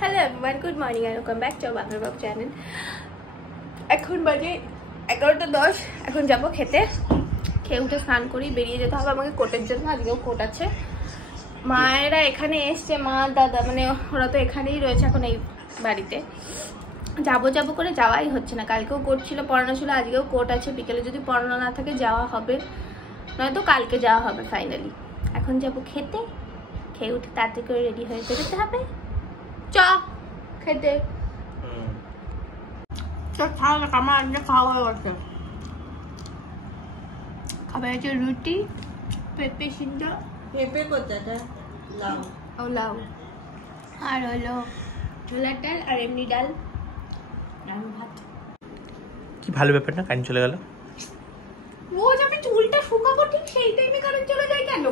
Hello everyone, good morning and welcome back to our Bangla blog channel. এখন বাজে 11:10। এখন যাব খেতে। খেয়ে উঠে স্নান করি, বেরিয়ে যেতে হবে আমাকে কোর্টের জন্য। আজকেও কোর্ট আছে। মায়েরা এখানে এসছে, মা দাদা মানে ওরা তো এখানেই রয়েছে এখন এই বাড়িতে। যাবো করে যাওয়াই হচ্ছে না। কালকেও কোর্ট ছিল, পড়ানো ছিল, আজকেও কোর্ট আছে। বিকেলে যদি পড়ানো না থাকে যাওয়া হবে, নয়তো কালকে যাওয়া হবে ফাইনালি। এখন যাব খেতে। খেয়ে উঠে তাড়াতাড়ি করে রেডি হয়ে বেরোতে হবে। চ খেতে আমার খাওয়া হয়ে গেছে। খাবার আছে রুটি, পেঁপে সিদ্ধ, পেঁপে কোথাটা লাউ ও লাউ, আর হলো ছোলার ডাল আর এমনি ডাল আর ভাত। কি ভালো ব্যাপার না, কারেন্ট চলে গেল। রোজ আমি চুলটা শুকাবো ঠিক সেই টাইমে কারেন্ট চলে যায় কেন?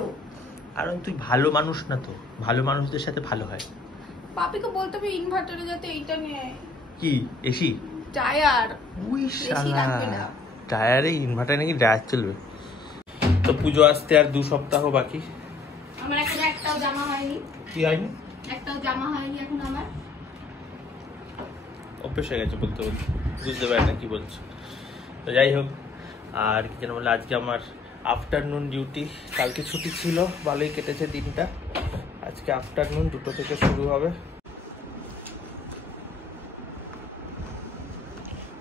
কারণ তুই ভালো মানুষ না, তো ভালো মানুষদের সাথে ভালো হয়। পাপিকে বলতে হবে ইনভার্টারে যাতে এইটা নেয়। কি এসি টায়ার? উই বেশি লাগবে না। টায়ারে ইনভার্টার নাকি ডায়ার চলবে। তো পুজো আসতে আর 2 সপ্তাহ বাকি। আমার এখন একটাও জামা হয়নি। কি হয়নি? একটাও জামা হয়নি এখন আমার। অভ্যেস হয়ে গেছে বলতে বলতে, বুঝতে পারি না কি বলছো। তো যাই হোক, আর কি যেন বলে, আজকে আমার আফটারনুন ডিউটি। কালকে ছুটি ছিল, ভালোই কেটেছে দিনটা। আজকে আফটারনুন 2টো থেকে শুরু হবে।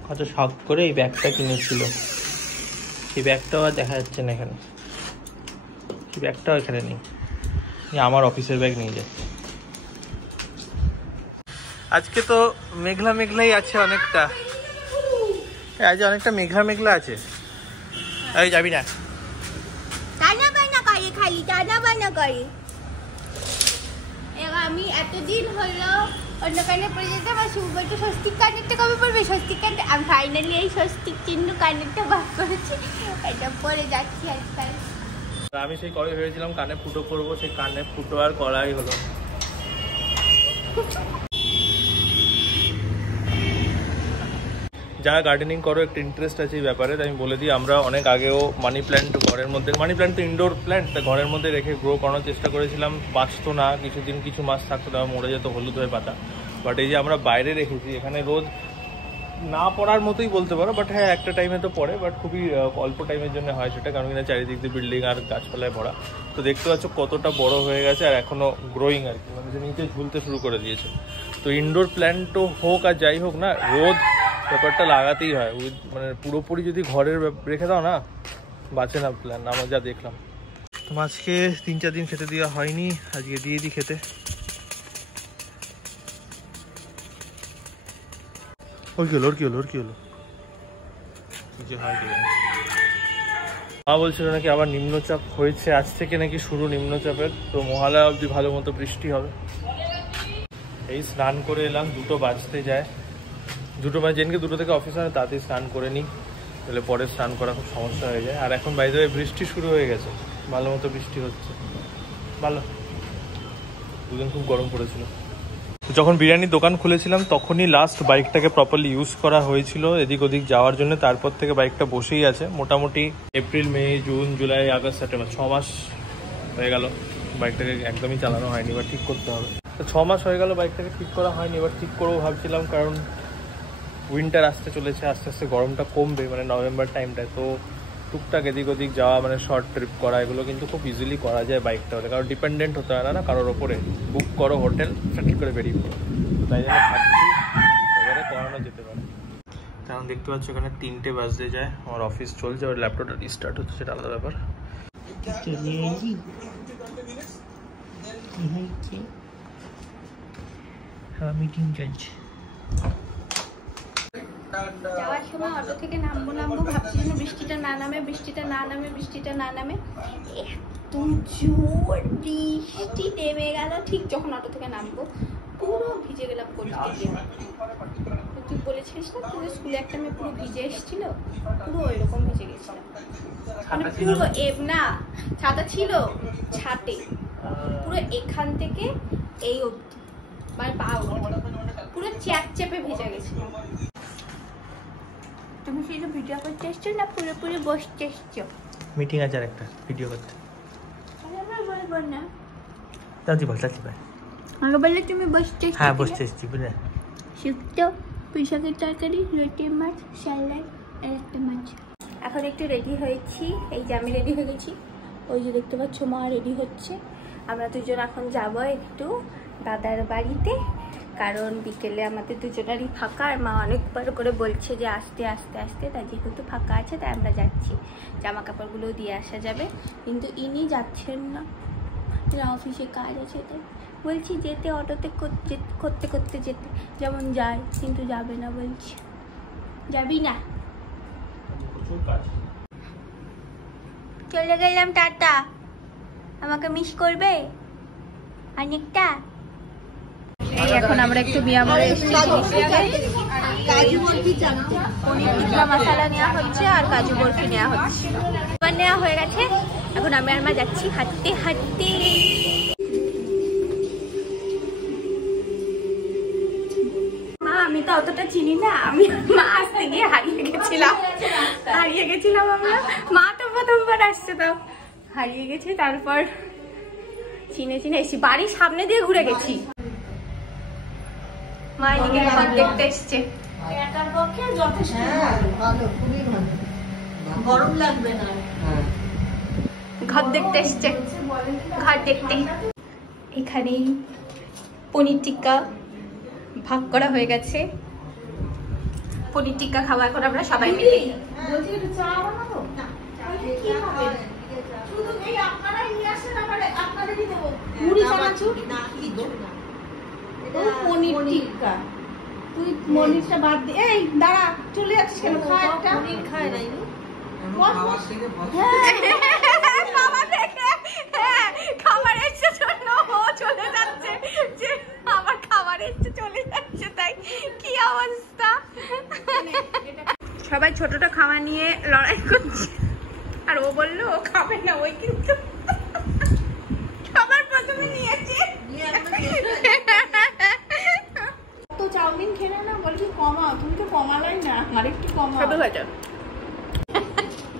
কত শখ করে এই ব্যাগটা কিনেছিল, এই ব্যাগটাও আর দেখা যাচ্ছে না এখানে। এই ব্যাগটাও এখানে নেই, আমার অফিসের ব্যাগ নিয়ে যাচ্ছে। আজকে তো মেঘলা মেঘলাই আছে অনেকটা, আজ অনেকটা মেঘলা মেঘলা আছে। এই যাবি না? টানা বানা করে, খালি টানা বানা করে। আমি এতদিন হলো অন্য কানে পড়ে যেতে আমার শুভকে স্বস্তিক কানেরটা কবে পড়বে? স্বস্তিক কানে আমি ফাইনালি এই স্বস্তিক চিহ্ন কানেরটা বার করেছি, এটা পরে যাচ্ছি আজকাল। আমি সেই কবে ভেবেছিলাম কানে ফুটো করবো, সেই কানে ফুটো আর করাই হলো। যারা গার্ডেনিং করো, একটু ইন্টারেস্ট আছে এই ব্যাপারে, আমি বলে দিই, আমরা অনেক আগেও মানি প্ল্যান্ট ঘরের মধ্যে, মানি প্ল্যান্ট তো ইনডোর প্ল্যান্ট, ঘরের মধ্যে রেখে গ্রো করানোর চেষ্টা করেছিলাম। বাঁচতো না, কিছুদিন কিছু মাস থাকতো, তারপর মরে যেত হলুদ হয়ে পাতা। বাট এই যে আমরা বাইরে রেখেছি, এখানে রোদ না পড়ার মতোই বলতে পারো, বাট হ্যাঁ একটা টাইমে তো পড়ে, বাট খুবই অল্প টাইমের জন্য হয় সেটা, কারণ কিনা চারিদিক দিয়ে বিল্ডিং আর গাছপালায় ভরা। তো দেখতে পাচ্ছ কতটা বড় হয়ে গেছে, আর এখনো গ্রোয়িং আর কি, মানে নিচে ঝুলতে শুরু করে দিয়েছে। তো ইনডোর প্ল্যান্টও হোক আর যাই হোক না, রোদ ব্যাপারটা লাগাতেই হয়। মানে পুরোপুরি যদি ঘরের রেখে দাও না, বাঁচে না প্ল্যান, আমরা যা দেখলাম। তো আজকে 3-4 দিন খেতে দেওয়া হয়নি, আজকে দিয়ে দিই খেতে। ওর কি হলো? মা বলছিল নাকি আবার নিম্নচাপ হয়েছে, আজ থেকে নাকি শুরু নিম্নচাপের। তো মহালয়া অবধি ভালো মতো বৃষ্টি হবে। এই স্নান করে এলাম, 2টো বাজতে যায়। 2টো বাজে, যেদিনকে 2টো থেকে অফিস হয় তাতেই স্নান করে নিই, তাহলে পরে স্নান করা খুব সমস্যা হয়ে যায়। আর এখন বাইরে বৃষ্টি শুরু হয়ে গেছে, ভালো মতো বৃষ্টি হচ্ছে, ভালো। দুদিন খুব গরম পড়েছিল। যখন বিরিয়ানির দোকান খুলেছিলাম তখনই লাস্ট বাইকটাকে প্রপারলি ইউজ করা হয়েছিল এদিক ওদিক যাওয়ার জন্য। তারপর থেকে বাইকটা বসেই আছে মোটামুটি এপ্রিল, মে, জুন, জুলাই, আগস্ট, সেপ্টেম্বর, 6 মাস হয়ে গেল বাইকটাকে একদমই চালানো হয়নি। এবার ঠিক করতে হবে। তো 6 মাস হয়ে গেল বাইকটাকে ঠিক করা হয়নি, এবার ঠিক করবো ভাবছিলাম, কারণ উইন্টার আসতে চলেছে, আস্তে আস্তে গরমটা কমবে, মানে নভেম্বর টাইমটায়। তো টুকটাক এদিক ওদিক যাওয়া, মানে শর্ট ট্রিপ করা, এগুলো কিন্তু খুব ইজিলি করা যায় বাইকটা হলে, কারণ ডিপেন্ডেন্ট হতে হয় না কারোর ওপরে। বুক করো হোটেল, সেটেল করে বেরিয়ে পড়ো। তাই জন্য ভাবছি এবারে করানো যেতে পারে। কারণ দেখতে পাচ্ছ এখানে 3টে বাজতে যায়, আমার অফিস চলছে, ওর ল্যাপটপটা রিস্টার্ট হচ্ছে, সেটা আলাদা ব্যাপার। মিটিং চলছে। যাওয়ার সময় অটো থেকে নামবো ভাবছি যেন বৃষ্টিটা না নামে। এত জোর বৃষ্টি নেমে গেল, ঠিক যখন অটো থেকে নামবো পুরো ভিজে গেলাম। তুই বলেছিলিস না পুরো স্কুলে একটা মেয়ে পুরো ভিজে এসেছিল, পুরো ওইরকম ভিজে গেছিলাম। মানে পুরো না ছাতা ছিল, ছাতে পুরো এখান থেকে এই অবধি, মানে পা পুরো চ্যাপে ভেজে গেছিল। তুমি শুধু ভিডিও করতে এসছো না পুরোপুরি বসতে এসছো? মিটিং আছে আর একটা ভিডিও করতে। বলবো না দাদি বল, আমাকে বললে তুমি বসতে? হ্যাঁ বসতে এসছি বুঝলে। শুক্তো, পুঁইশাকের তরকারি, রুটি, মাছ, স্যালাড আর একটা মাছ। এখন একটু রেডি হয়েছি, এই যে আমি রেডি হয়ে গেছি, ওই যে দেখতে পাচ্ছ মা রেডি হচ্ছে। আমরা দুজন এখন যাব একটু দাদার বাড়িতে, কারণ বিকেলে আমাদের দুজনেরই ফাঁকা। আর মা অনেকবার করে বলছে যে আসতে আসতে আসতে, তাই যেহেতু ফাঁকা আছে তাই আমরা যাচ্ছি। জামা কাপড়গুলো দিয়ে আসা যাবে, কিন্তু ইনি যাচ্ছেন না, অফিসে কাজ আছে তাই বলছি যেতে, অটোতে করতে করতে যেতে, যেমন যায়, কিন্তু যাবে না বলছি। যাবি না? চলে গেলাম, টাটা। আমাকে মিস করবে অনেকটা। এই এখন আমরা একটু মিয়ামরে এসেছি, পনির টিক্কা মশলা নেওয়া হচ্ছে আর কাজু বরফি নেওয়া হচ্ছে। নেওয়া হয়ে গেছে, এখন আমি আর মা যাচ্ছি হাঁটতে হাঁটতে। মা আমি তো অতটা চিনি না, আমি মা আসতে গিয়ে হারিয়ে গেছিলাম আমরা। মা তো প্রথমবার আসছে, তাও হারিয়ে গেছে, তারপর চিনে এসেছি, বাড়ির সামনে দিয়ে ঘুরে গেছি। মা এদিকে ঘর দেখতে এসছে। একার পক্ষে যথেষ্ট ভালো, খুবই ভালো, গরম লাগবে না। ঘর দেখতে এসছে, ঘর দেখতে। এখানেই পনির টিক্কা ভাগ করা হয়ে গেছে, পনির টিক্কা খাওয়া এখন আমরা সবাই মিলে। বলছি একটু চা বানাবো না? কি খাবে? শুধু এই আপনারাই নিয়ে আসেন, আপনাদেরই দেবো। মুড়ি চানাচুর না, কিছু না, এটা পনির টিক্কা। তুই পনিরটা বাদ দে। এই দাঁড়া, চলে যাচ্ছিস কেন? খা একটা। পনির খায় নাই নি? খাবার এসে জন্য ও চলে যাচ্ছে, যে আমার খাবার এসে চলে যাচ্ছে, তাই কি অবস্থা। সবাই ছোটটা খাওয়া নিয়ে লড়াই করছে, আর ও বললো ও খাবে না, ওই কিন্তু সবার প্রথমে নিয়েছে। তো চাউমিন খেলে না, বলছি কমাও, তুমি তো কমালাই না, আর একটু কমাও। সবে হয়েছে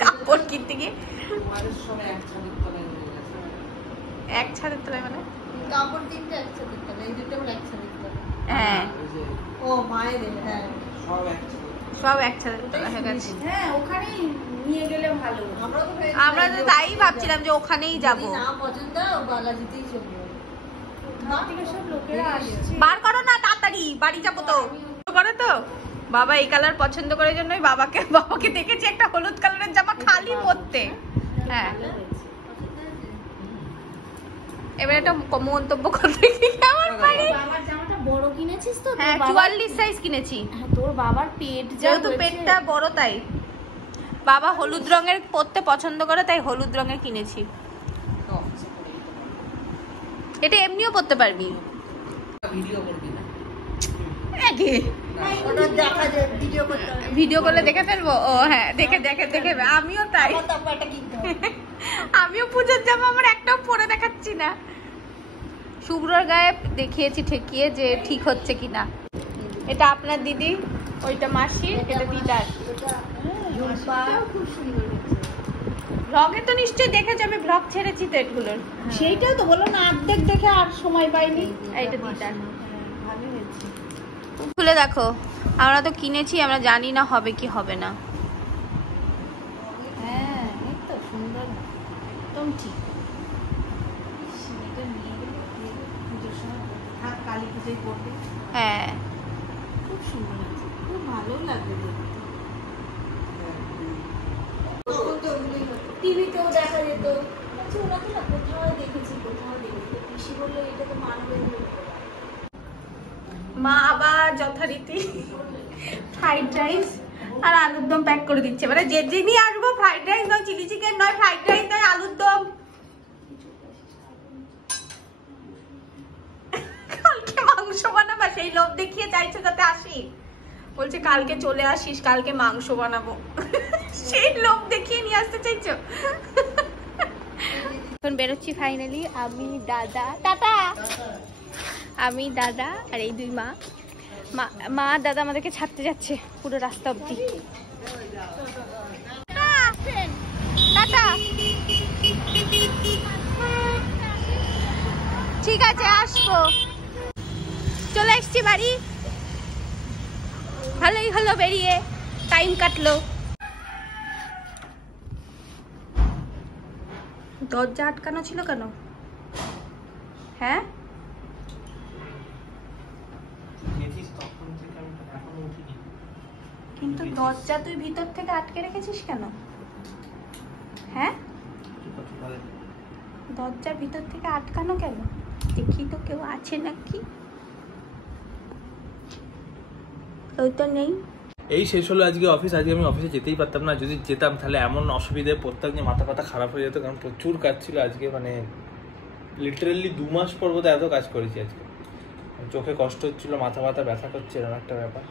কাপড় কিনতে গিয়ে এক ছাদের তলায়, মানে কাপড় তিনটে একসাথে দিতে, এই দুটো একসাথে দিতে। হ্যাঁ ও মায়ের, হ্যাঁ সব এক ছাদের তলায় হয়ে গেছে। হ্যাঁ ওখানেই নিয়ে গেলে ভালো। আমরা তো তাই ভাবছিলাম যে ওখানেই যাবো। না পছন্দ বালাজিতেই চলবে। সব লোকেরা আসছে, বার করো না তাড়াতাড়ি, বাড়ি যাবো তো। করে তো বাবা এই কালার পছন্দ করার জন্যই বাবাকে দেখেছি একটা হলুদ কালারের জামা খালি পরতে। হ্যাঁ এবার একটা মন্তব্য করতে কি আমার বাড়ি। বাবার জামাটা বড় কিনেছিস তো? হ্যাঁ 44 সাইজ কিনেছি। হ্যাঁ তোর বাবার পেট যেহেতু পেটটা বড় তাই বাবা হলুদ রঙের পরতে পছন্দ করে, তাই হলুদ রঙের কিনেছি। এটা এমনিও পরতে পারবি। ভিডিও করলে দেখে ফেলবো। ও হ্যাঁ দেখে আমিও তাই। আমিও পুজোর জামা আমার একটাও পরে দেখাচ্ছি না। শুভ্রর গায়ে দেখিয়েছি ঠেকিয়ে যে ঠিক হচ্ছে কিনা। এটা আপনার দিদি, ওইটা মাসি, এটা দিদার। ব্লগে তো নিশ্চয়ই দেখেছো, আমি ব্লগ ছেড়েছি তো এগুলোর। সেইটাও তো বলো না, অর্ধেক দেখে আর সময় পাইনি। এইটা দিদার। ভালো হয়েছে। খুলে দেখো, আমরা তো কিনেছি, আমরা জানি না হবে কি হবে না। হ্যাঁ এই তো সুন্দর, একদম ঠিক। পুজোর সময় থাক, কালী পুজোয় করবে। হ্যাঁ খুব সুন্দর আছে, খুব ভালো লাগবে দেখতে। টিভিতেও দেখা যেত। আচ্ছা ওনাকে না কোথাও দেখেছি। পিসি বললো এটা তো মানবের মূর্তি। মা আবার যথারীতি ফ্রাইড রাইস আর আলুর দম প্যাক করে দিচ্ছে। মানে যে যিনি আসবো ফ্রাইড রাইস নয়, চিলি চিকেন নয়, ফ্রাইড রাইস নয়, আলুর দম। কালকে মাংস বানাবা, সেই লোভ দেখিয়ে চাইছো যাতে আসি। বলছে কালকে চলে আসিস, কালকে মাংস বানাবো। সেই লোভ দেখিয়ে নিয়ে আসতে চাইছো। এখন বেরোচ্ছি ফাইনালি, আমি দাদা, টাটা। আমি দাদা আর এই দুই মা দাদা আমাদেরকে ছাড়তে যাচ্ছে পুরো রাস্তা অবধি। টাটা। ঠিক আছে আসবো। চলে এসছি বাড়ি, ভালোই হলো বেরিয়ে, টাইম কাটলো। দরজা আটকানো ছিল কেন? হ্যাঁ কিন্তু দরজা তুই ভিতর থেকে আটকে রেখেছিস কেন? হ্যাঁ দরজা ভিতর থেকে আটকানো কেন? দেখি তো কেউ আছে নাকি। ওই তো নেই। এই শেষ হলো আজকে অফিস। আজকে আমি অফিসে যেতেই পারতাম না, যদি যেতাম তাহলে এমন অসুবিধায় পড়তাম যে মাথা পাতা খারাপ হয়ে যেত, কারণ প্রচুর কাজ ছিল আজকে। মানে লিটারেলি 2 মাস পর বোধহয় এত কাজ করেছি আজকে। চোখে কষ্ট হচ্ছিল, মাথা ব্যথা ব্যথা করছে, এরকম একটা ব্যাপার।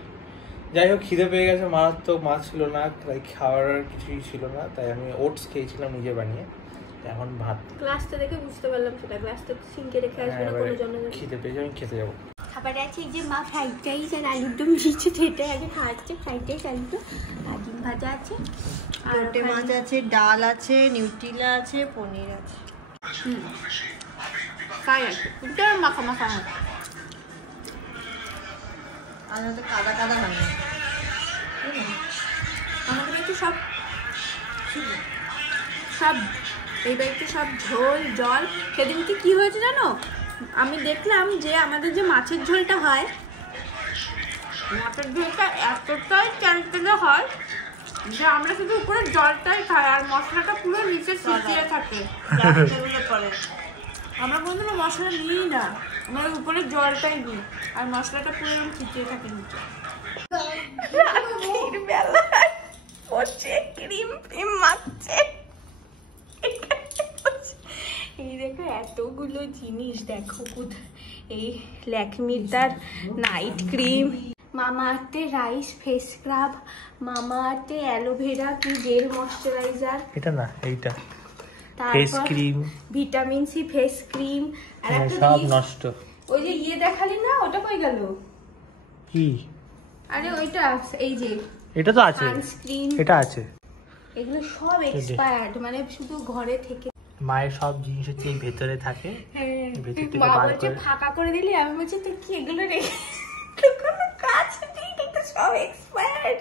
যাই হোক, খিদে পেয়ে গেছে, মারাত্মক। মাছ ছিল না, তাই খাওয়ার কিছুই ছিল না, তাই আমি ওটস খেয়েছিলাম নিজে বানিয়ে। এখন ভাত। গ্লাসটা দেখে বুঝতে পারলাম সেটা গ্লাসটা সিঙ্কে রেখে আসবে না কোনো জন্য। খিদে পেয়েছে, আমি খেতে যাবো। খাবার আছে এই যে মা ফ্রাইড রাইস আর আলুর দম দিয়েছে, সেটাই আগে খাওয়াচ্ছে। ফ্রাইড রাইস আলুর দম আর ডিম ভাজা আছে, আর লোটে মাছ আছে, ডাল আছে, নিউট্রিলা আছে, পনির আছে। ফ্রাই আছে, এটা মাখা মাখা হয়। আর হয়তো কাদা কাদা হয় না। আমাদের বাড়িতে সব সব এই বাড়িতে সব ঝোল জল। সেদিনকে কি হয়েছে জানো? আমি দেখলাম যে আমাদের যে মাছের ঝোলটা হয়, মাছের ঝোলটা এতটাই চ্যালচেলে হয় যে আমরা শুধু উপরে জলটাই খাই আর মশলাটা পুরো নিচে ছিটিয়ে থাকে। আমরা কোনোদিন মশলা নিই না, আমরা উপরে জলটাই নিই আর মশলাটা পুরো এরকম ছিটিয়ে থাকে নিচে। রাত্রির বেলায় বসে ক্রিম ফ্রিম মাখছে। এই দেখো এতগুলো জিনিস, দেখো কোথায় এই ল্যাকমির তার নাইট ক্রিম, মামা আর্থে রাইস ফেস স্ক্রাব, মামা আর্থে অ্যালোভেরা কি জেল ময়শ্চারাইজার, এটা না এইটা face cream, vitamin C face cream, আর একটা সব নষ্ট। ওই যে ইয়ে দেখালি না, ওটা কই গেল? কি? আরে ওইটা এই যে এটা তো আছে, সানস্ক্রিন, এটা আছে। এগুলো সব এক্সপায়ার্ড, মানে শুধু ঘরে থেকে। মায়ের সব জিনিস হচ্ছে এই ভেতরে থাকে, ভেতর থেকে বার করে ফাঁকা করে দিলি। আমি বলছি তুই কি এগুলো রেখে কোনো কাজ নেই, এটা সব এক্সপায়ার্ড।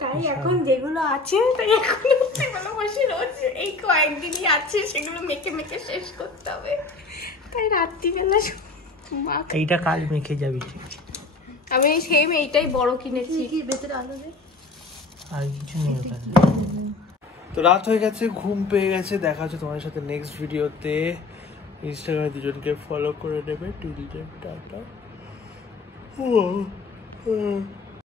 তাই এখন যেগুলো আছে তাই এখন সেগুলো বসে রোজ এই কয়েকদিনই আছে, সেগুলো মেখে মেখে শেষ করতে হবে। তাই রাত্রিবেলা এইটা কাল মেখে যাবি। আমি সেম এইটাই বড় কিনেছি। ভেতরে আলো দেয় আর কিছু নেই ওখানে। তো রাত হয়ে গেছে, ঘুম পেয়ে গেছে। দেখা হচ্ছে তোমাদের সাথে নেক্সট ভিডিওতে। ইনস্টাগ্রামে দুজনকে ফলো করে নেবে। টাটা।